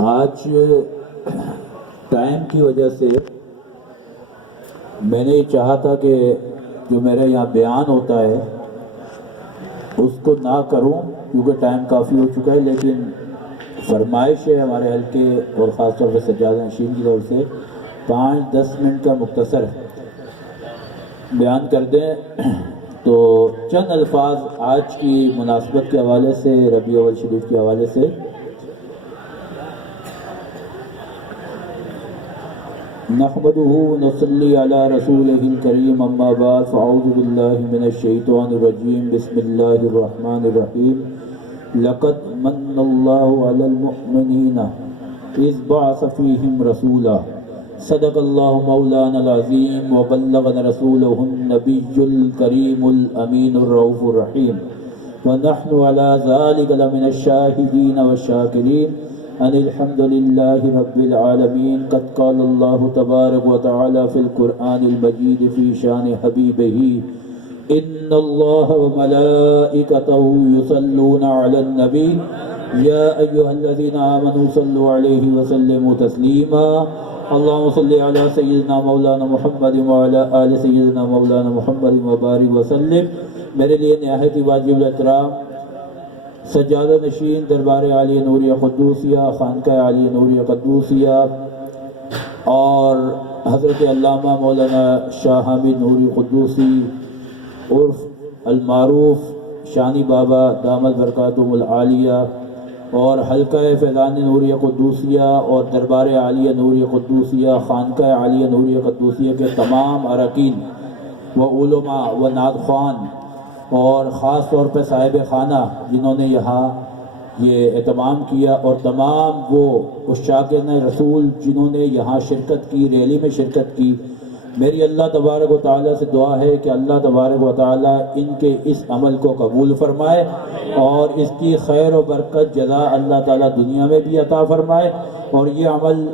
آج ٹائم کی وجہ سے میں نے یہ چاہا تھا کہ جو میرے یہاں بیان ہوتا ہے اس کو نہ کروں کیونکہ ٹائم کافی ہو چکا ہے، لیکن فرمائش ہے ہمارے حلقے اور خاص طور پہ سجادہ نشین کی طرف سے 5-10 منٹ کا مختصر بیان کر دیں تو چند الفاظ آج کی مناسبت کے حوالے سے، ربیع الاول شریف کے حوالے سے۔ نحمده ونصلي على رسوله الكريم اما بعد فاعوذ بالله من الشيطان الرجيم بسم الله الرحمن الرحيم لقد من الله على المؤمنين إذ بعث فيهم رسولا صدق الله مولانا العظيم وبلغنا رسوله النبي الكريم الأمين الرؤوف الرحيم ونحن على ذلك لمن الشاهدين والشاكرين ان الحمد لله رب العالمين قد قال الله تبارك وتعالى في القرآن المجيد في شان حبيبه ان الله وملائكته يصلون على النبي يا ايها الذين آمنوا صلوا عليه وسلموا تسليما اللهم صل على سيدنا مولانا محمد وعلى آل سيدنا مولانا محمد وبارك وسلم۔ میرے لیے نہایت واجب الاحترام سجادہ نشین دربار عالیہ نوریہ قدوسیہ، خانقاہ عالیہ نوریہ قدوسیہ اور حضرت علامہ مولانا شاہ حامد نوری قدوسی عرف المعروف شانی بابا دامت برکاتہم العالیہ اور حلقہ فیضان نوریہ قدوسیہ اور دربار عالیہ نوریہ قدوسیہ، خانقاہ عالیہ نوریہ قدوسیہ کے تمام اراکین و علماء و نعت خوان اور خاص طور پہ صاحب خانہ جنہوں نے یہاں یہ اہتمام کیا اور تمام وہ عشاق رسول جنہوں نے یہاں شرکت کی، ریلی میں شرکت کی، میری اللہ تبارک و تعالیٰ سے دعا ہے کہ اللہ تبارک و تعالیٰ ان کے اس عمل کو قبول فرمائے اور اس کی خیر و برکت جزا اللہ تعالیٰ دنیا میں بھی عطا فرمائے اور یہ عمل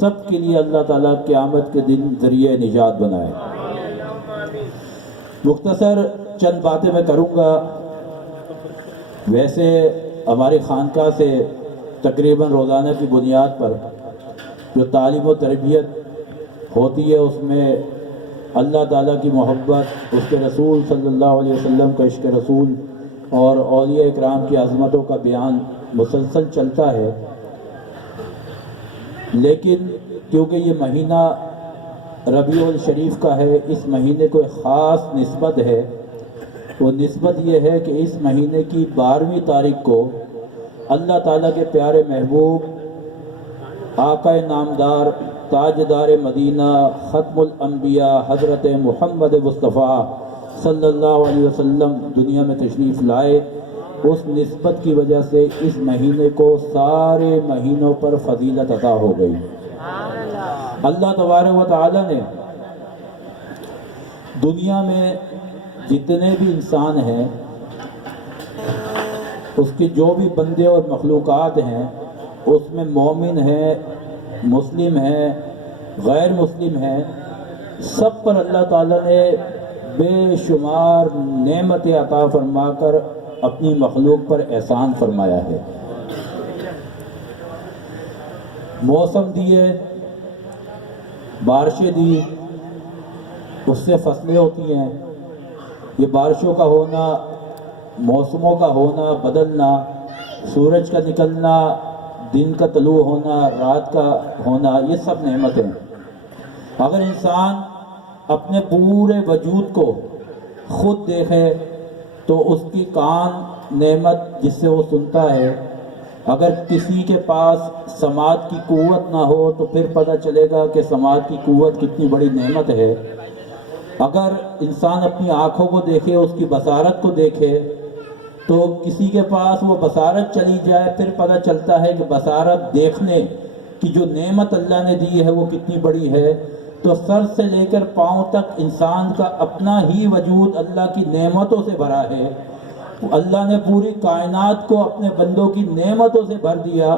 سب کے لیے اللہ تعالیٰ قیامت کے دن ذریعہ نجات بنائے۔ مختصر چند باتیں میں کروں گا۔ ویسے ہماری خانقاہ سے تقریباً روزانہ کی بنیاد پر جو تعلیم و تربیت ہوتی ہے اس میں اللہ تعالیٰ کی محبت، اس کے رسول صلی اللہ علیہ وسلم کا عشق رسول اور اولیاء اکرام کی عظمتوں کا بیان مسلسل چلتا ہے، لیکن کیونکہ یہ مہینہ ربیع الشریف کا ہے، اس مہینے کو ایک خاص نسبت ہے۔ وہ نسبت یہ ہے کہ اس مہینے کی 12ویں تاریخ کو اللہ تعالیٰ کے پیارے محبوب آقا نامدار تاجدار مدینہ ختم الانبیاء حضرت محمد مصطفیٰ صلی اللہ علیہ وسلم دنیا میں تشریف لائے۔ اس نسبت کی وجہ سے اس مہینے کو سارے مہینوں پر فضیلت عطا ہو گئی۔ اللہ تبارک و تعالیٰ نے دنیا میں جتنے بھی انسان ہیں، اس کے جو بھی بندے اور مخلوقات ہیں، اس میں مومن ہیں، مسلم ہیں، غیر مسلم ہیں، سب پر اللہ تعالیٰ نے بے شمار نعمت عطا فرما کر اپنی مخلوق پر احسان فرمایا ہے۔ موسم دیے، بارشیں دی، اس سے فصلیں ہوتی ہیں۔ یہ بارشوں کا ہونا، موسموں کا ہونا، بدلنا، سورج کا نکلنا، دن کا طلوع ہونا، رات کا ہونا، یہ سب نعمتیں ہیں۔ اگر انسان اپنے پورے وجود کو خود دیکھے تو اس کی کان نعمت جس سے وہ سنتا ہے، اگر کسی کے پاس سماعت کی قوت نہ ہو تو پھر پتہ چلے گا کہ سماعت کی قوت کتنی بڑی نعمت ہے۔ اگر انسان اپنی آنکھوں کو دیکھے، اس کی بصارت کو دیکھے، تو کسی کے پاس وہ بصارت چلی جائے پھر پتہ چلتا ہے کہ بصارت دیکھنے کی جو نعمت اللہ نے دی ہے وہ کتنی بڑی ہے۔ تو سر سے لے کر پاؤں تک انسان کا اپنا ہی وجود اللہ کی نعمتوں سے بھرا ہے۔ اللہ نے پوری کائنات کو اپنے بندوں کی نعمتوں سے بھر دیا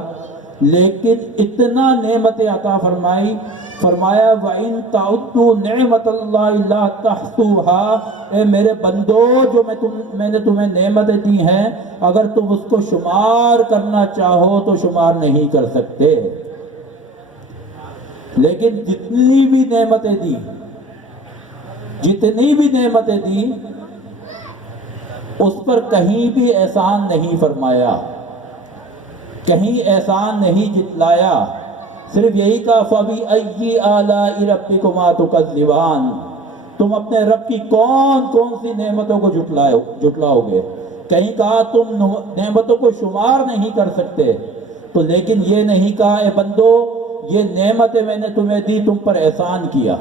لیکن اتنا نعمت عطا فرمائی، فرمایا وَإِن تَعُدُّوا نِعْمَتَ اللَّهِ لَا تَحْصُوهَا، اے میرے بندو جو میں نے تمہیں نعمتیں دی ہیں، اگر تم اس کو شمار کرنا چاہو تو شمار نہیں کر سکتے۔ لیکن جتنی بھی نعمتیں دی اس پر کہیں بھی احسان نہیں فرمایا، کہیں احسان نہیں جتلایا، صرف یہی کہا فَبِأَيِّ آلَاءِ رَبِّكُمَا تُكَذِّبَانِ، تم اپنے رب کی کون کون سی نعمتوں کو جھٹلاؤ گے۔ کہیں کہا تم نعمتوں کو شمار نہیں کر سکتے، تو لیکن یہ نہیں کہا اے بندو یہ نعمتیں میں نے تمہیں دی، تم پر احسان کیا،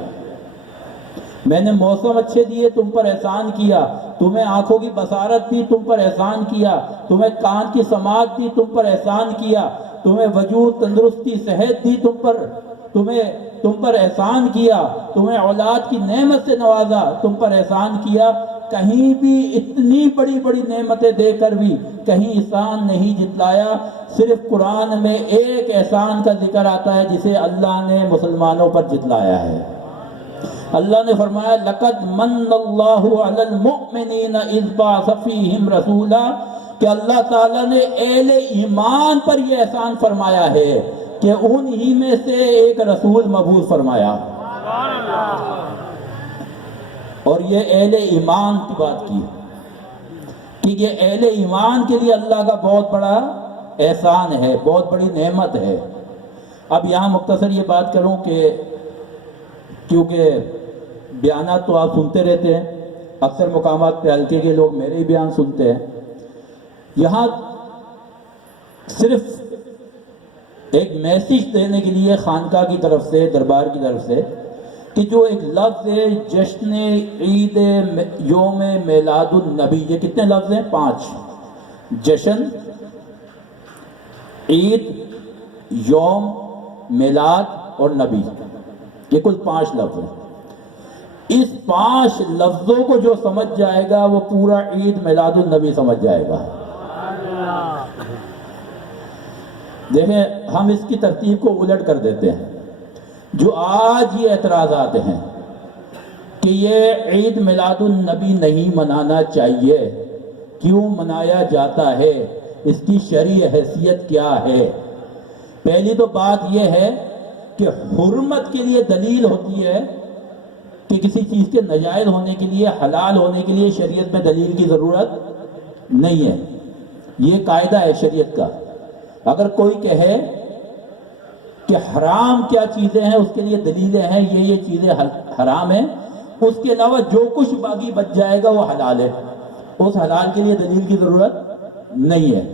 میں نے موسم اچھے دیے، تم پر احسان کیا، تمہیں آنکھوں کی بصارت دی، تم پر احسان کیا، تمہیں کان کی سماعت دی، تم پر احسان کیا، تمہیں وجود تندرستی صحت دی، تم پر احسان کیا، تمہیں اولاد کی نعمت سے نوازا، تم پر احسان کیا۔ کہیں بھی اتنی بڑی بڑی نعمتیں دے کر بھی کہیں احسان نہیں جتلایا۔ صرف قرآن میں ایک احسان کا ذکر آتا ہے جسے اللہ نے مسلمانوں پر جتلایا ہے۔ اللہ نے فرمایا لَقَدْ مَنَّ اللَّهُ عَلَى الْمُؤْمِنِينَ إِذْ بَعَثَ فِيهِمْ رَسُولًا، کہ اللہ تعالیٰ نے اہل ایمان پر یہ احسان فرمایا ہے کہ انہی میں سے ایک رسول مبعوث فرمایا۔ اور یہ اہل ایمان کی بات کی کہ یہ اہل ایمان کے لیے اللہ کا بہت بڑا احسان ہے، بہت بڑی نعمت ہے۔ اب یہاں مختصر یہ بات کروں کہ کیونکہ بیانات تو آپ سنتے رہتے ہیں، اکثر مقامات پہ حلقے کے لوگ میرے ہی بیان سنتے ہیں، یہاں صرف ایک میسیج دینے کے لیے خانقاہ کی طرف سے، دربار کی طرف سے، کہ جو ایک لفظ ہے جشن عید یوم میلاد النبی، یہ کتنے لفظ ہیں؟ 5۔ جشن، عید، یوم، میلاد اور نبی، یہ کل 5 لفظ ہیں۔ اس 5 لفظوں کو جو سمجھ جائے گا وہ پورا عید میلاد النبی سمجھ جائے گا۔ دیکھیں ہم اس کی ترتیب کو الٹ کر دیتے ہیں۔ جو آج یہ اعتراضات ہیں کہ یہ عید میلاد النبی نہیں منانا چاہیے، کیوں منایا جاتا ہے، اس کی شرعی حیثیت کیا ہے؟ پہلی تو بات یہ ہے کہ حرمت کے لیے دلیل ہوتی ہے کہ کسی چیز کے ناجائز ہونے کے لیے، حلال ہونے کے لیے شریعت میں دلیل کی ضرورت نہیں ہے، یہ قاعدہ ہے شریعت کا۔ اگر کوئی کہے کہ حرام کیا چیزیں ہیں، اس کے لیے دلیلیں ہیں، یہ چیزیں حرام ہیں، اس کے علاوہ جو کچھ باقی بچ جائے گا وہ حلال ہے، اس حلال کے لیے دلیل کی ضرورت نہیں ہے۔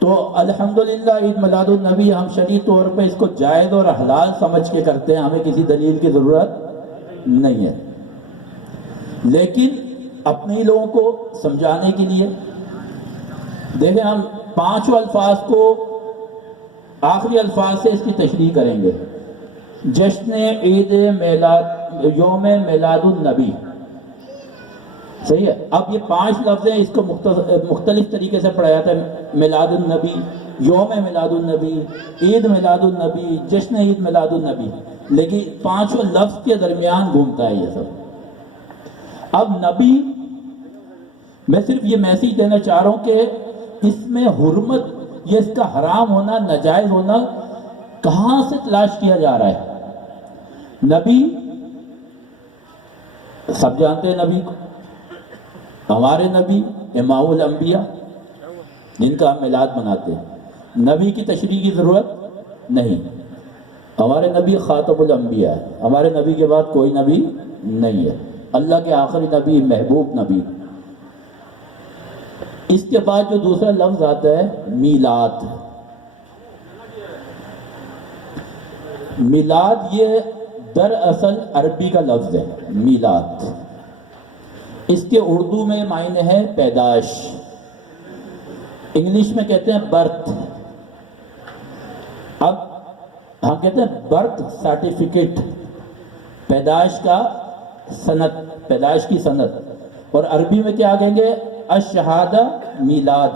تو الحمدللہ عید میلاد النبی ہم شرعی طور پہ اس کو جائز اور حلال سمجھ کے کرتے ہیں، ہمیں کسی دلیل کی ضرورت نہیں ہے۔ لیکن اپنے ہی لوگوں کو سمجھانے کے لیے دیکھیں ہم 5 الفاظ کو آخری الفاظ سے اس کی تشریح کریں گے۔ جشن عید میلاد یوم میلاد النبی، صحیح ہے۔ اب یہ 5 لفظ ہیں، اس کو مختلف طریقے سے پڑھا جاتا ہے، میلاد النبی، یوم میلاد النبی، عید میلاد النبی، جشن عید میلاد النبی، لیکن 5 لفظ کے درمیان گھومتا ہے یہ سب۔ اب نبی، میں صرف یہ میسیج دینا چاہ رہا ہوں کہ اس میں حرمت، یہ اس کا حرام ہونا، ناجائز ہونا کہاں سے تلاش کیا جا رہا ہے؟ نبی سب جانتے ہیں، نبی کو ہمارے نبی امام الانبیاء جن کا ہم میلاد مناتے ہیں، نبی کی تشریح کی ضرورت نہیں، ہمارے نبی خاتم الانبیاء ہے، ہمارے نبی کے بعد کوئی نبی نہیں ہے، اللہ کے آخری نبی، محبوب نبی۔ اس کے بعد جو دوسرا لفظ آتا ہے میلاد، میلاد یہ دراصل عربی کا لفظ ہے میلاد، اس کے اردو میں معنی ہے پیدائش، انگلش میں کہتے ہیں برتھ۔ اب ہم کہتے ہیں برتھ سرٹیفکیٹ، پیدائش کا سند، پیدائش کی سند، اور عربی میں کیا کہیں گے؟ الشہادہ میلاد،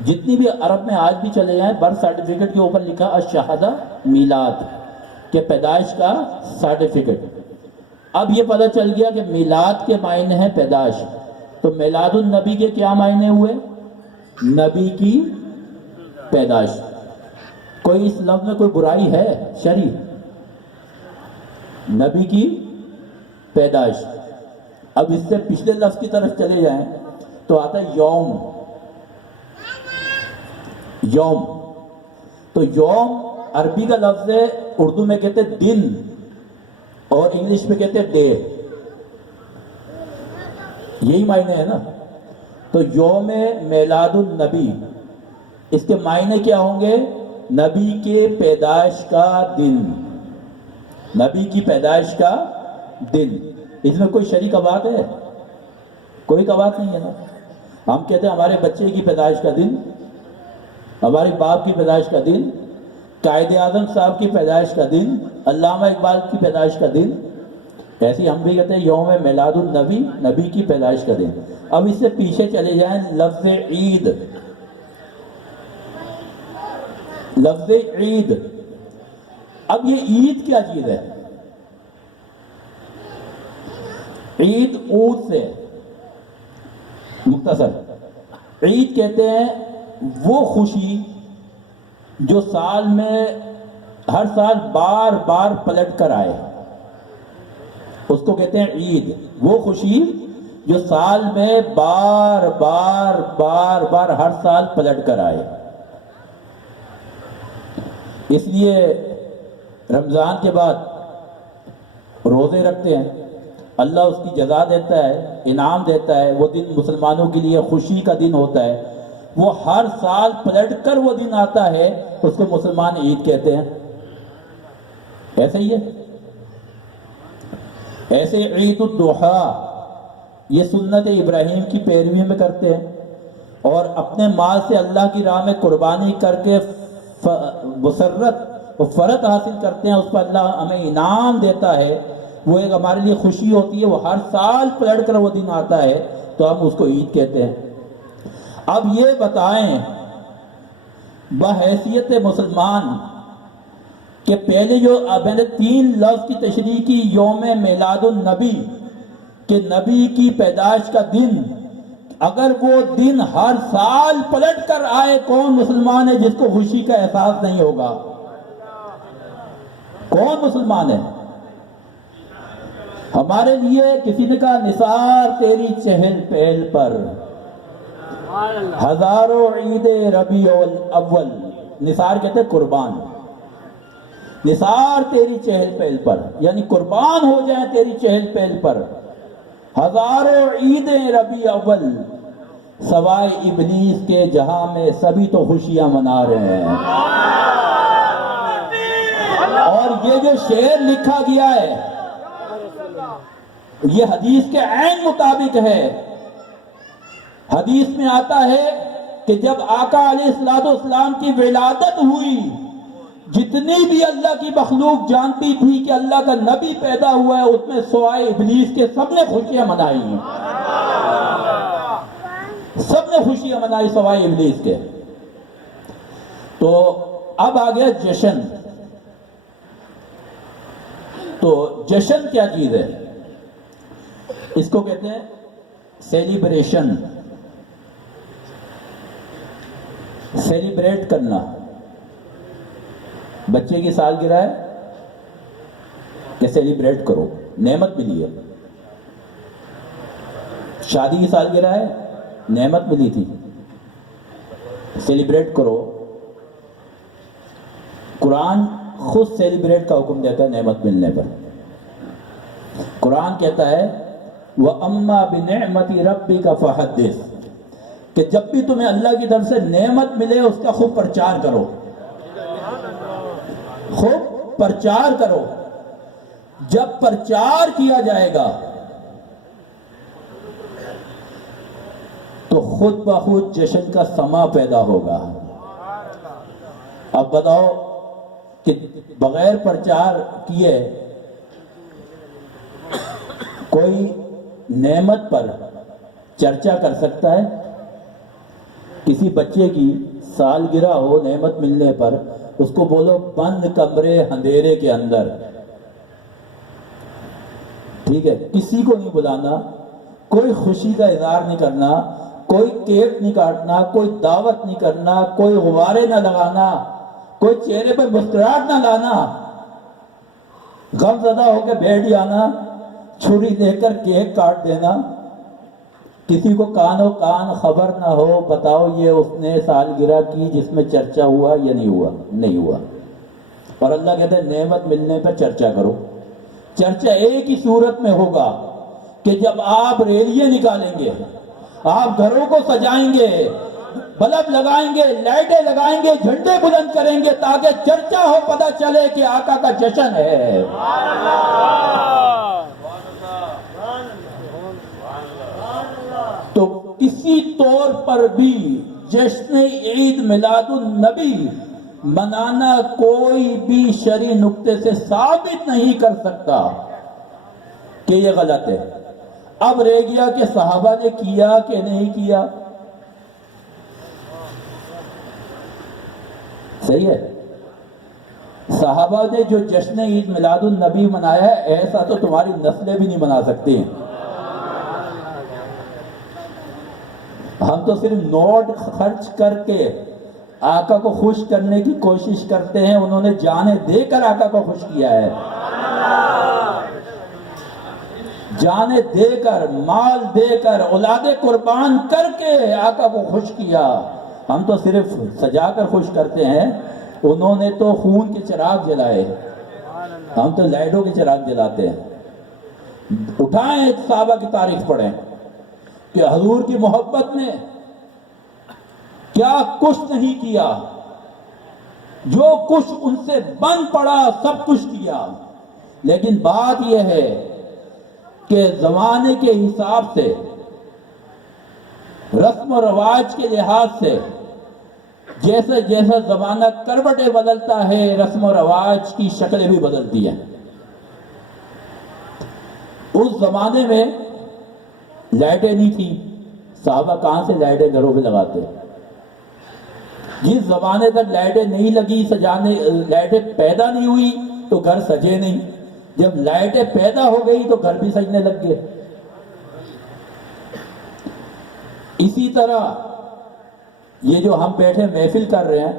جتنی بھی عرب میں آج بھی چلے جائیں برتھ سرٹیفکیٹ کے اوپر لکھا الشہادہ میلاد، کہ پیدائش کا سرٹیفکیٹ۔ اب یہ پتہ چل گیا کہ میلاد کے معنی ہے پیدائش، تو میلاد النبی کے کیا معنی ہوئے؟ نبی کی پیدائش۔ کوئی اس لفظ میں کوئی برائی ہے شرعی؟ نبی کی پیدائش۔ اب اس سے پچھلے لفظ کی طرف چلے جائیں تو آتا ہے یوم۔ یوم، تو یوم عربی کا لفظ ہے، اردو میں کہتے ہیں دن اور انگلش میں کہتے ہیں ڈے، یہی معنی ہے نا۔ تو یوم میلاد النبی، اس کے معنی کیا ہوں گے؟ نبی کے پیدائش کا دن، نبی کی پیدائش کا دن۔ اس میں کوئی شریک بات ہے؟ کوئی بات نہیں ہے نا۔ ہم کہتے ہیں ہمارے بچے کی پیدائش کا دن، ہمارے باپ کی پیدائش کا دن، قائد اعظم صاحب کی پیدائش کا دن، علامہ اقبال کی پیدائش کا دن۔ ایسے ہم بھی کہتے ہیں یوم میلاد النبی، نبی کی پیدائش کا دن۔ اب اس سے پیچھے چلے جائیں، لفظ عید۔ لفظ عید، اب یہ عید کیا چیز ہے؟ عید اود سے مختصر، عید کہتے ہیں وہ خوشی جو سال میں ہر سال بار بار پلٹ کر آئے، اس کو کہتے ہیں عید۔ وہ خوشی جو سال میں بار بار بار بار ہر سال پلٹ کر آئے۔ اس لیے رمضان کے بعد روزے رکھتے ہیں، اللہ اس کی جزا دیتا ہے، انعام دیتا ہے۔ وہ دن مسلمانوں کے لیے خوشی کا دن ہوتا ہے، وہ ہر سال پلٹ کر وہ دن آتا ہے، اس کو مسلمان عید کہتے ہیں۔ ایسے ہی ہے، ایسے عید الضحیٰ، یہ سنت ابراہیم کی پیروی میں کرتے ہیں، اور اپنے مال سے اللہ کی راہ میں قربانی کر کے مسرت و فرت حاصل کرتے ہیں، اس پر اللہ ہمیں انعام دیتا ہے، وہ ایک ہمارے لیے خوشی ہوتی ہے، وہ ہر سال پلٹ کر وہ دن آتا ہے، تو ہم اس کو عید کہتے ہیں۔ اب یہ بتائیں بحیثیت مسلمان کہ پہلے جو میں نے 3 لفظ کی تشریح کی، یوم میلاد النبی، کہ نبی کی پیدائش کا دن، اگر وہ دن ہر سال پلٹ کر آئے، کون مسلمان ہے جس کو خوشی کا احساس نہیں ہوگا؟ کون مسلمان ہے؟ ہمارے لیے کسی نے کہا نثار تیری چہل پہل پر ہزاروں عید ربیع الاول، نثار کہتے ہیں قربان، نثار تیری چہل پہل پر، یعنی قربان ہو جائیں تیری چہل پہل پر ہزاروں عید ربیع اول، سوائے ابلیس کے جہاں میں سبھی تو خوشیاں منا رہے ہیں۔ اور یہ جو شعر لکھا گیا ہے یہ حدیث کے عین مطابق ہے۔ حدیث میں آتا ہے کہ جب آقا علیہ السلام کی ولادت ہوئی، جتنی بھی اللہ کی مخلوق جانتی تھی کہ اللہ کا نبی پیدا ہوا ہے، اس میں سوائے ابلیس کے سب نے خوشیاں منائی ہیں، سب نے خوشیاں منائی سوائے ابلیس کے۔ تو اب آ گیا جشن۔ تو جشن کیا چیز ہے؟ اس کو کہتے ہیں سیلیبریشن، سیلیبریٹ کرنا۔ بچے کی سالگرہ ہے کہ سیلیبریٹ کرو، نعمت ملی ہے۔ شادی کی سالگرہ ہے، نعمت ملی تھی، سیلیبریٹ کرو۔ قرآن خود سیلیبریٹ کا حکم دیتا ہے نعمت ملنے پر۔ قرآن کہتا ہے وَأَمَّا بِنِعْمَةِ رَبِّكَ فَحَدِّثْ، کہ جب بھی تمہیں اللہ کی طرف سے نعمت ملے اس کا خوب پرچار کرو، خوب پرچار کرو۔ جب پرچار کیا جائے گا تو خود بخود جشن کا سما پیدا ہوگا۔ اب بتاؤ کہ بغیر پرچار کیے کوئی نعمت پر چرچا کر سکتا ہے؟ کسی بچے کی سالگرہ ہو نعمت ملنے پر، اس کو بولو بند کمرے اندھیرے کے اندر، ٹھیک ہے، کسی کو نہیں بلانا، کوئی خوشی کا اظہار نہیں کرنا، کوئی کیک نہیں کاٹنا، کوئی دعوت نہیں کرنا، کوئی غبارے نہ لگانا، کوئی چہرے پہ مسکراہٹ نہ لانا، غم زدہ ہو کے بیٹھ جانا، چھری لے کر کیک کاٹ دینا، کسی کو کان و کان خبر نہ ہو، بتاؤ یہ اس نے سالگرہ کی جس میں چرچا ہوا یا نہیں ہوا؟ نہیں ہوا۔ اور اللہ کہتے ہیں نعمت ملنے پہ چرچا کرو۔ چرچا ایک ہی صورت میں ہوگا کہ جب آپ ریلیاں نکالیں گے، آپ گھروں کو سجائیں گے، بلب لگائیں گے، لائٹیں لگائیں گے، جھنڈے بلند کریں گے، تاکہ چرچا ہو، پتہ چلے کہ آقا کا جشن ہے۔ تو کسی طور پر بھی جشن عید میلاد النبی منانا کوئی بھی شرعی نقطے سے ثابت نہیں کر سکتا کہ یہ غلط ہے۔ اب رہ گیا کہ صحابہ نے کیا کہ نہیں کیا، صحیح ہے؟ صحابہ نے جو جشن عید میلاد النبی منایا ہے، ایسا تو تمہاری نسلیں بھی نہیں منا سکتی ہیں۔ ہم تو صرف نوٹ خرچ کر کے آقا کو خوش کرنے کی کوشش کرتے ہیں، انہوں نے جانیں دے کر آقا کو خوش کیا ہے، جانیں دے کر، مال دے کر، اولاد قربان کر کے آقا کو خوش کیا۔ ہم تو صرف سجا کر خوش کرتے ہیں، انہوں نے تو خون کے چراغ جلائے، ہم تو لائٹوں کے چراغ جلاتے ہیں۔ اٹھائیں صحابہ کی تاریخ پڑھیں کہ حضور کی محبت میں کیا کچھ نہیں کیا، جو کچھ ان سے بن پڑا سب کچھ کیا۔ لیکن بات یہ ہے کہ زمانے کے حساب سے، رسم و رواج کے لحاظ سے، جیسے جیسا زمانہ کروٹیں بدلتا ہے، رسم و رواج کی شکلیں بھی بدلتی ہیں۔ اس زمانے میں لائٹیں نہیں تھی، صحابہ کہاں سے لائٹیں گھروں پہ لگاتے؟ جس زمانے تک لائٹیں نہیں لگی، لائٹیں پیدا نہیں ہوئی تو گھر سجے نہیں، جب لائٹیں پیدا ہو گئی تو گھر بھی سجنے لگ گئے۔ اسی طرح یہ جو ہم بیٹھے محفل کر رہے ہیں،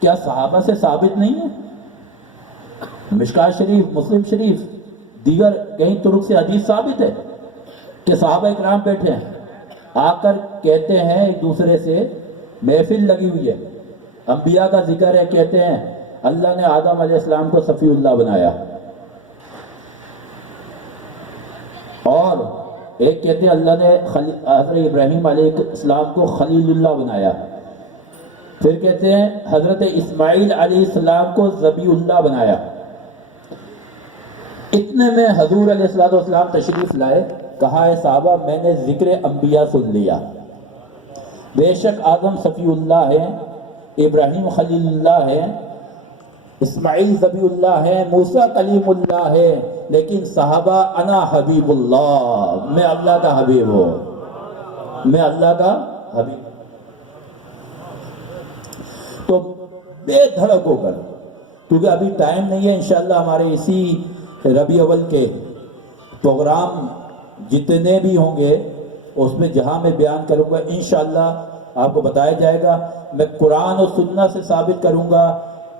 کیا صحابہ سے ثابت نہیں ہے؟ مشکات شریف، مسلم شریف، دیگر کئی طرق سے حدیث ثابت ہے کہ صحابہ اکرام بیٹھے ہیں، آ کر کہتے ہیں ایک دوسرے سے، محفل لگی ہوئی ہے، انبیاء کا ذکر ہے، کہتے ہیں اللہ نے آدم علیہ السلام کو صفی اللہ بنایا، اور ایک کہتے ہیں اللہ نے حضرت ابراہیم علیہ السلام کو خلیل اللہ بنایا، پھر کہتے ہیں حضرت اسماعیل علیہ السلام کو ذبیح اللہ بنایا۔ اتنے میں حضور علیہ السلام تشریف لائے، کہا ہے صحابہ میں نے ذکر انبیاء سن لیا، بے شک آدم صفی اللہ ہے، ابراہیم خلیل اللہ ہے، اسماعیل ذبیح اللہ ہے، موسیٰ کلیم اللہ ہے، لیکن صحابہ انا حبیب اللہ، میں اللہ کا حبیب ہوں، میں اللہ کا حبیب۔ تو بے دھڑک ہو کر، کیونکہ ابھی ٹائم نہیں ہے، انشاءاللہ ہمارے اسی ربیع اول کے پروگرام جتنے بھی ہوں گے، اس میں جہاں میں بیان کروں گا انشاءاللہ آپ کو بتایا جائے گا۔ میں قرآن و سنت سے ثابت کروں گا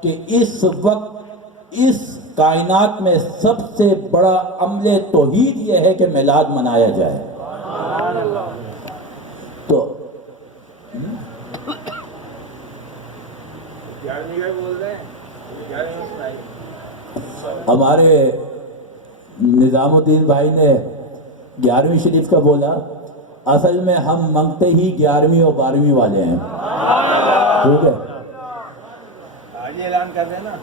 کہ اس وقت اس کائنات میں سب سے بڑا عمل توحید یہ ہے کہ میلاد منایا جائے۔ تو ہمارے نظام الدین بھائی نے 11ویں شریف کا بولا، اصل میں ہم منگتے ہی 11ویں اور 12ویں والے ہیں، ٹھیک ہے؟ اعلان کر دیں نا۔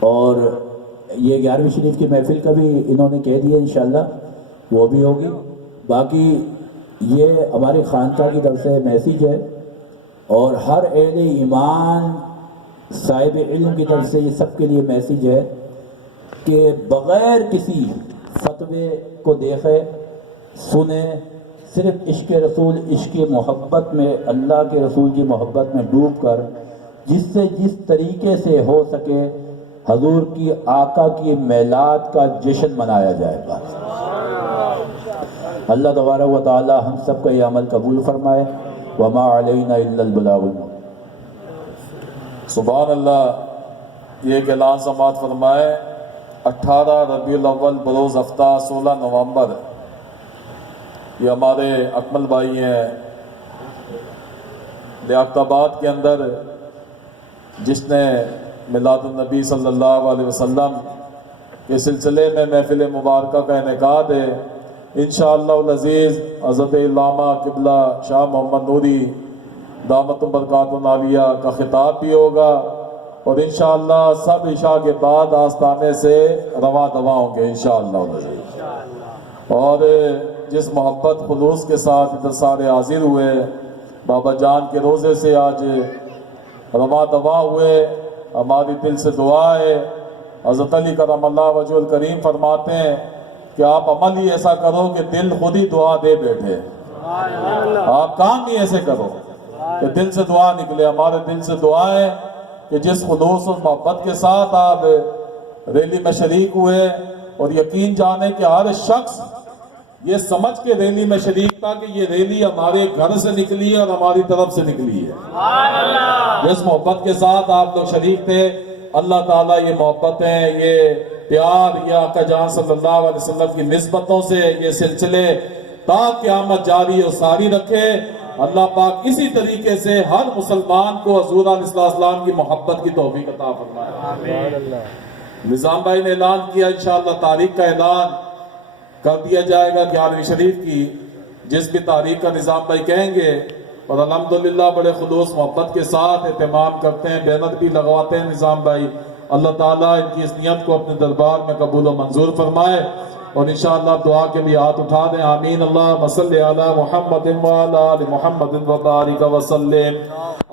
اور یہ 11ویں شریف کی محفل کا بھی انہوں نے کہہ دیا انشاءاللہ وہ بھی ہوگی۔ باقی یہ ہماری خانقاہ کی طرف سے میسیج ہے، اور ہر اہل ایمان صاحب علم کی طرف سے یہ سب کے لیے میسیج ہے کہ بغیر کسی فتوے کو دیکھے، سنے، صرف عشق رسول، عشق محبت میں، اللہ کے رسول کی محبت میں ڈوب کر جس سے جس طریقے سے ہو سکے حضور کی آقا کی میلاد کا جشن منایا جائے گا۔ اللہ تبارک و تعالی ہم سب کا یہ عمل قبول فرمائے۔ وما علینا الا البلاغ المبین۔ سبحان اللہ۔ یہ ایک اعلان سماعت فرمائے، 18 ربیع الاول بروز ہفتہ 16 نومبر، یہ ہمارے اکمل بھائی ہیں لیاقت آباد کے اندر، جس نے میلاد النبی صلی اللہ علیہ وسلم کے سلسلے میں محفل مبارکہ کا انعقاد ہے۔ انشاءاللہ العزیز حضرت علامہ قبلہ شاہ محمد نوری دامت برکاتہ العالیہ کا خطاب بھی ہوگا، اور انشاءاللہ سب عشاء کے بعد آستانے سے رواں دواں ہوں گے انشاءاللہ العزیز۔ اور جس محبت خلوص کے ساتھ ادھر سارے حاضر ہوئے، بابا جان کے روزے سے آج رواں دواں ہوئے، ہماری دل سے دعا ہے۔ حضرت علی کرم اللہ وجہ الکریم فرماتے ہیں کہ آپ عمل ہی ایسا کرو کہ دل خود ہی دعا دے بیٹھے، آپ کام ہی ایسے کرو کہ دل سے دعا نکلے۔ ہمارے دل سے دعا ہے کہ جس خلوص اور محبت کے ساتھ آپ ریلی میں شریک ہوئے، اور یقین جانے کہ ہر شخص یہ سمجھ کے ریلی میں شریک تھا کہ یہ ریلی ہمارے گھر سے نکلی ہے اور ہماری طرف سے نکلی ہے۔ جس محبت کے ساتھ آپ لوگ شریک تھے، اللہ تعالیٰ یہ محبتیں، یہ پیار، یہ آقا جان صلی اللہ علیہ وسلم کی نسبتوں سے یہ سلسلے تا قیامت جاری و ساری رکھے۔ اللہ پاک اسی طریقے سے ہر مسلمان کو حضور علیہ السلام کی محبت کی توفیق عطا فرمائے۔ نظام بھائی نے اعلان کیا، انشاءاللہ تاریخ کا اعلان کر دیا جائے گا 11ویں شریف کی، جس بھی تاریخ کا نظام بھائی کہیں گے، اور الحمدللہ بڑے خلوص محبت کے ساتھ اہتمام کرتے ہیں، بینر بھی لگواتے ہیں نظام بھائی۔ اللہ تعالیٰ ان کی اس نیت کو اپنے دربار میں قبول و منظور فرمائے، اور انشاءاللہ دعا کے لیے ہاتھ اٹھا دیں۔ آمین۔ اللہم صلی علی محمد وعلی آل محمد وبارک وسلم۔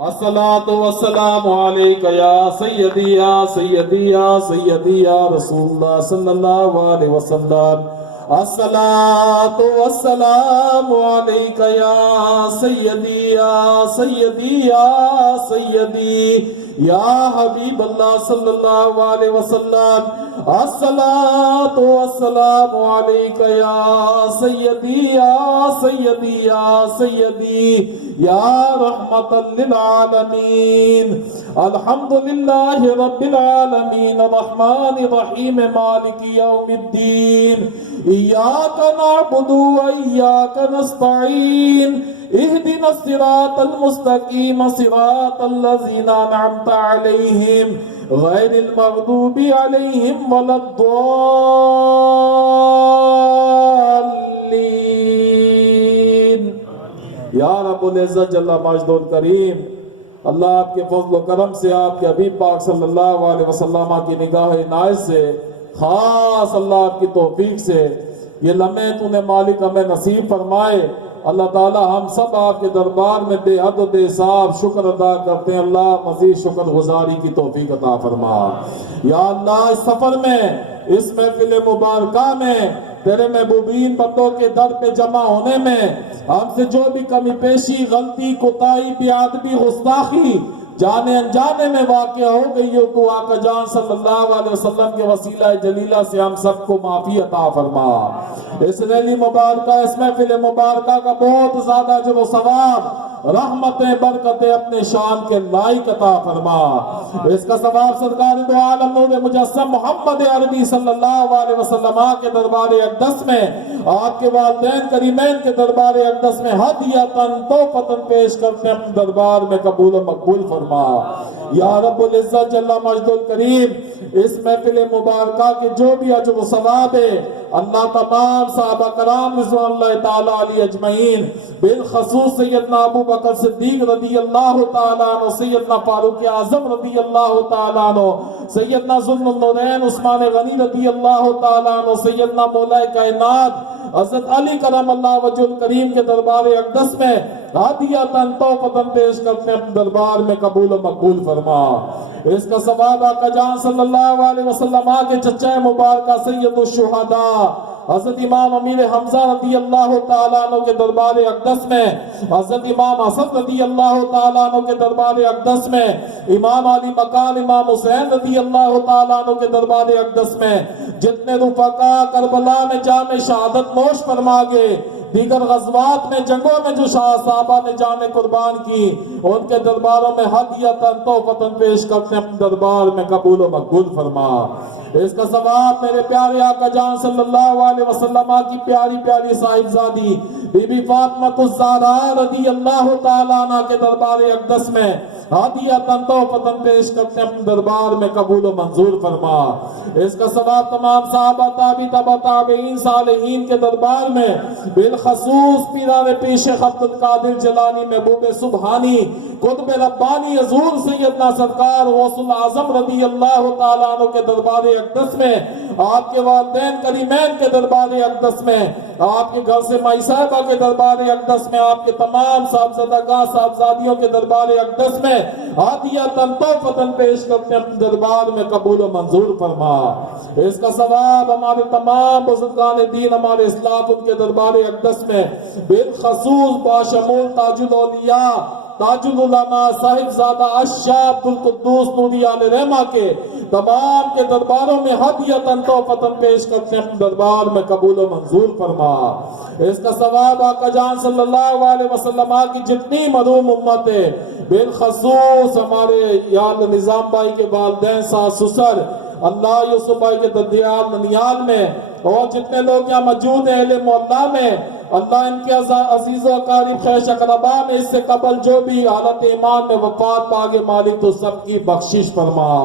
الصلاۃ والسلام علیک یا سیدی یا سیدی یا سیدی یا رسول اللہ صلی اللہ علیہ وسلم۔ الصلاۃ والسلام علیک یا سیدی یا سیدی یا سیدی یا حبیب اللہ صلی اللہ علیہ وسلم۔ الصلاۃ والسلام علیک یا سیدی یا سیدی یا سیدی یا رحمت للعالمین۔ الحمدللہ رب العالمین الرحمن الرحیم مالک یوم الدین۔ ایاک نعبد و ایاک نستعین۔ اہدنا الصراط المستقیم صراط الذین انعمت علیہم غیر المغضوب علیہم ولا الضالین۔ یا رب العزت جل مجدہ الکریم، اللہ آپ کے فضل و کرم سے، آپ کے حبیب پاک صلی اللہ علیہ وسلم کی نگاہ عنایت سے، خاص اللہ آپ کی توفیق سے یہ لمحے تو نے مالک ہمیں نصیب فرمائے۔ اللہ تعالی ہم سب آپ کے دربار میں بے حد و بے حساب شکر ادا کرتے ہیں۔ اللہ مزید شکر گزاری کی توفیق عطا فرما۔ یا اللہ اس سفر میں، اس محفل مبارکہ میں، تیرے محبوبین بندوں کے در پہ جمع ہونے میں ہم سے جو بھی کمی پیشی، غلطی، کوتاہی، بے ادبی، گستاخی جانے انجانے میں واقع ہو گئی ہو، تو آقا جان صلی اللہ علیہ وسلم کے وسیلہ جلیلہ سے ہم سب کو معافی عطا فرما۔ اس ریلی مبارکہ، اس محفل مبارکہ کا بہت زیادہ اجر و ثواب، رحمتیں، برکتیں اپنے شان کے لائق عطا فرما۔ اس کا ثواب سرکار دو عالم نور مجسم محمد عربی صلی اللہ علیہ وسلم کے دربار اقدس میں، آپ کے والدین کریمین کے دربار اقدس میں ہدیۃً تحفۃً پیش کرتے ہیں، اپنے دربار میں قبول و مقبول فرما۔ یا رب العزت جل مجدہ الکریم، اس محفل مبارکہ کے جو بھی اجر و ثواب ہے، اللہ تمام صحابہ کرام رضوان اللہ تعالی علیہ اجمعین، بالخصوص سیدنا ابو بکر صدیق رضی اللہ تعالیٰ عنہ، سیدنا فاروق اعظم رضی اللہ تعالیٰ عنہ، سیدنا ذو النورین عثمان غنی رضی اللہ تعالیٰ عنہ، سیدنا مولا کائنات حضرت علی کرم اللہ وجہ الکریم کے دربار اقدس میں ہدیۃً تحفۃً پیش کرتے ہیں، اپنے دربار میں قبول و مقبول فرما۔ اس کا ثواب آقا جان صلی اللہ علیہ وسلم کے چچا مبارکہ سید الشہداء حضرت امام امیر حمزہ رضی اللہ تعالیٰ عنہ کے دربار اقدس میں، حضرت امام حسن رضی اللہ تعالیٰ عنہ کے دربار اقدس میں، امام علی مقام امام حسین رضی اللہ تعالیٰ عنہ کے دربار اقدس میں، جتنے رفقا کربلا میں جام شہادت نوش فرما گئے، دیگر غزوات میں جنگوں میں جو شاہ صحابہ نے جان قربان کی، ان کے درباروں میں ہدیتاً تحفتاً پیش کرتے ہیں، اپنے دربار میں قبول و مقبول فرما۔ اس کا ثواب میرے پیارے آقا جان صلی اللہ علیہ وسلم کی پیاری پیاری صاحبزادی بی بی فاطمہ الزہرا رضی اللہ تعالیٰ عنہ کے دربار اقدس میں ہدیتاً تحفتاً پیش کرتے ہیں، اپنے دربار میں قبول و منظور فرما۔ اس کا ثواب تمام صحابہ تابعی تبع تابعین صالحین کے دربار میں، بالخصوص پیران پیش عبد القادر جیلانی محبوب سبحانی قطب ربانی حضور سیدنا سرکار غوث الاعظم رضی اللہ تعالیٰ عنہ کے دربار اقدس میں، آپ کے والدین کریمین کے دربار اقدس میں، آپ کے گھر سے مائی صاحبہ کے دربار اقدس میں، آپ کے تمام صاحبزادگان صاحبزادیوں کے دربار اقدس میں ہدیتاً تحفتاً پیش کرتے ہیں، اپنے دربار میں قبول و منظور فرما۔ اس کا ثواب ہمارے تمام بزرگان دین، ہمارے اسلاف ان کے دربار اقدس میں، بالخصوص باشمول تاج الاولیاء تاج العلماء صاحبزادہ اشاہ عبد القدوس نوری علیہ رحمہ کے تمام کے درباروں میں ہدیتاً تحفتاً پیش کرتے ہیں، اپنے دربار میں قبول و منظور فرما۔ اس کا ثواب آقا جان صلی اللہ علیہ وسلم کی جتنی مرحوم امت ہے، بالخصوص ہمارے یاد نظام بھائی کے والدین ساس سسر اللہ یوسف بھائی کے ددیال ننیال میں، اور جتنے لوگ یہاں موجود ہیں اہل محلہ میں، اللہ ان کے عزیز و اقارب خیش اقربا میں اس سے قبل جو بھی حالت ایمان میں وفات پاگے مالک تو سب کی بخشش فرما۔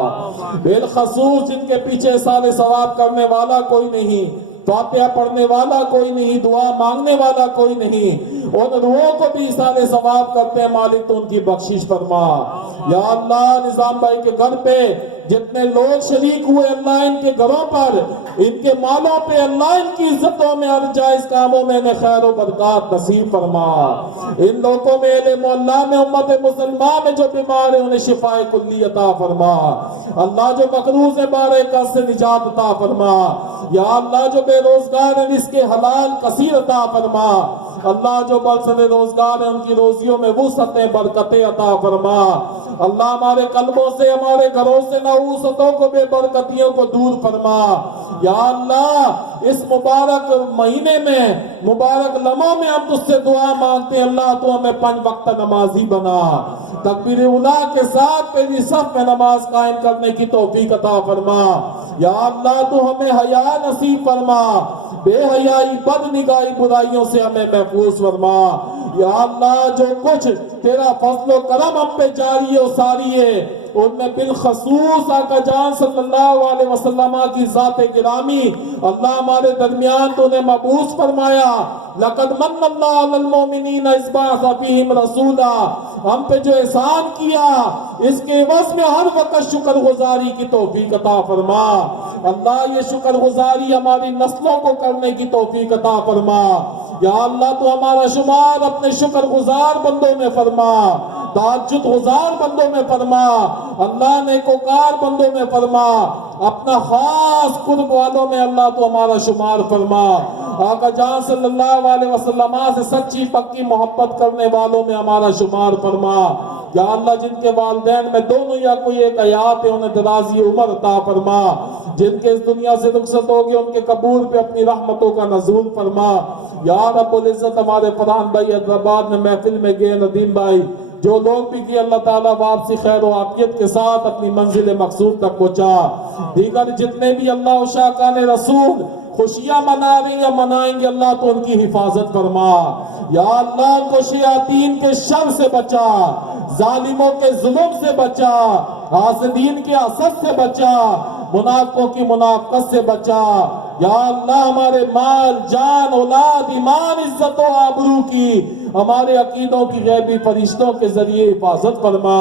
بالخصوص جن کے پیچھے سال ثواب کرنے والا کوئی نہیں، فاتحہ پڑھنے والا کوئی نہیں، دعا مانگنے والا کوئی نہیں، ان روحوں کو بھی سال ثواب کرتے ہیں مالک تو ان کی بخشش فرما۔ یا اللہ نظام بھائی کے گھر پہ جتنے لوگ شریک ہوئے، اللہ ان کے گھروں پر، ان کے مالوں پہ، اللہ ان کی عزتوں میں اور جائز کاموں میں انہیں خیر و برکات نصیب فرما۔ ان لوگوں میں اہل محلہ میں امت مسلمہ میں جو بیمار ہیں انہیں شفاء کلی عطا فرما۔ اللہ جو مقروض ہیں بارے قرض سے نجات عطا فرما۔ یا اللہ جو بے روزگار ہیں رزق حلال کثیر عطا فرما۔ اللہ جو برسر روزگار ہیں ان کی روزیوں میں وسعتیں برکتیں عطا فرما۔ اللہ ہمارے قلبوں سے، ہمارے گھروں سے نحوستوں کو، بے برکتیوں کو دور فرما۔ یا اللہ اس مبارک مہینے میں، مبارک لمحوں میں ہم تجھ سے دعا مانگتے ہیں، اللہ تو ہمیں 5 وقت نمازی بنا، تکبیر اولیٰ کے ساتھ پہلی صف میں نماز قائم کرنے کی توفیق عطا فرما۔ یا اللہ تو ہمیں حیا نصیب فرما، بے حیائی بد نگاہی برائیوں سے ہمیں محفوظ فرما۔ یا اللہ جو کچھ تیرا فضل و کرم ہم پہ جاری و ساری ہے، ان میں بالخصوص آقا جان صلی اللہ علیہ وسلم کی ذات گرامی اللہ ہمارے درمیان تو نے مبعوث فرمایا۔ لقد من اللہ علی المؤمنین اذ بعث فیہم رسولا، ہم پہ جو احسان کیا اس کے عوض میں ہر وقت شکر گزاری کی توفیق عطا فرما۔ اللہ یہ شکر گزاری ہماری نسلوں کو کرنے کی توفیق عطا فرما۔ یا اللہ تو ہمارا شمار اپنے شکر گزار بندوں میں فرما، تہجد گزار بندوں میں فرما، اللہ نیکوکار بندوں میں فرما، اپنا خاص قرب والوں میں اللہ تو ہمارا شمار فرما۔ آقا جان صلی اللہ علیہ وسلم سے سچی پکی محبت کرنے والوں میں ہمارا شمار فرما۔ یا اللہ جن کے والدین میں دونوں یا کوئی ایک حیات ہے انہیں درازی عمر عطا فرما، جن کے اس دنیا سے رخصت ہو گئے ان کے قبور پہ اپنی رحمتوں کا نزول فرما۔ یا رب العزت ہمارے فرحان بھائی حیدرآباد میں محفل میں گئے ندیم بھائی، جو لوگ بھی کہ اللہ تعالیٰ واپسی خیر و عافیت کے ساتھ اپنی منزل مقصود تک پہنچا۔ دیگر جتنے بھی اللہ و شاکان رسول خوشیاں منا رہے ہیں یا منائیں گے اللہ تو ان کی حفاظت فرما۔ یا اللہ ان کو شیاطین کے شر سے بچا، ظالموں کے ظلم سے بچا، حاسدین کے حسد سے بچا، منافقوں کی منافقت سے بچا۔ یا اللہ ہمارے مال، جان، اولاد، ایمان، عزت و آبرو کی، ہمارے عقیدوں کی غیبی فرشتوں کے ذریعے حفاظت فرما۔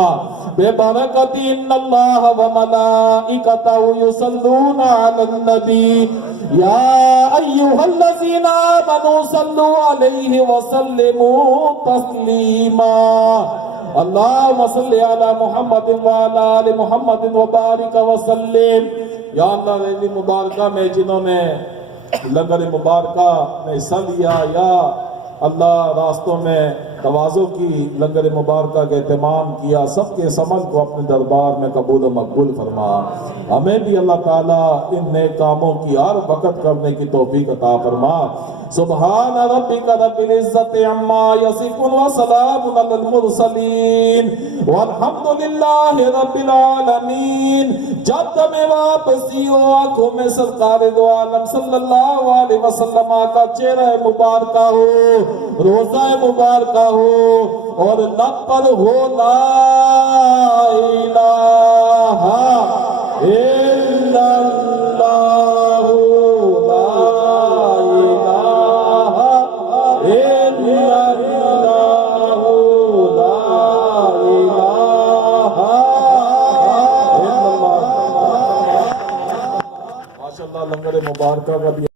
بے برکت ان اللہ و ملائکتہ یصلون علی النبی یا ایہا الذین آمنوا صلوا علیہ وسلموا تسلیما۔ اللہم صلی علی محمد وعلی آل محمد وبارک وسلم۔ یا اللہ ریلی مبارکہ میں جنہوں نے لنگر مبارکہ میں حصہ لیا، یا اللہ راستوں میں تواضع کی لنگر مبارکہ کا اہتمام کیا، سب کے اس عمل کو اپنے دربار میں قبول و مقبول فرما۔ ہمیں بھی اللہ تعالیٰ ان نیک کاموں کی ہر وقت کرنے کی توفیق عطا فرما۔ سبحان ربک رب العزت عما یصفون وسلام علی المرسلین والحمد للہ رب العالمین۔ جب تمہیں واپسی ہو، آنکھوں میں سرکار دو عالم صلی اللہ علیہ وسلم کا چہرہ مبارکہ ہو، روزہ مبارکہ ہو، اور لب پر ہو لا الہ الا اللہ، لا الہ الا اللہ، لا الہ الا اللہ۔ ماشاءاللہ لنگر مبارکہ کا بھی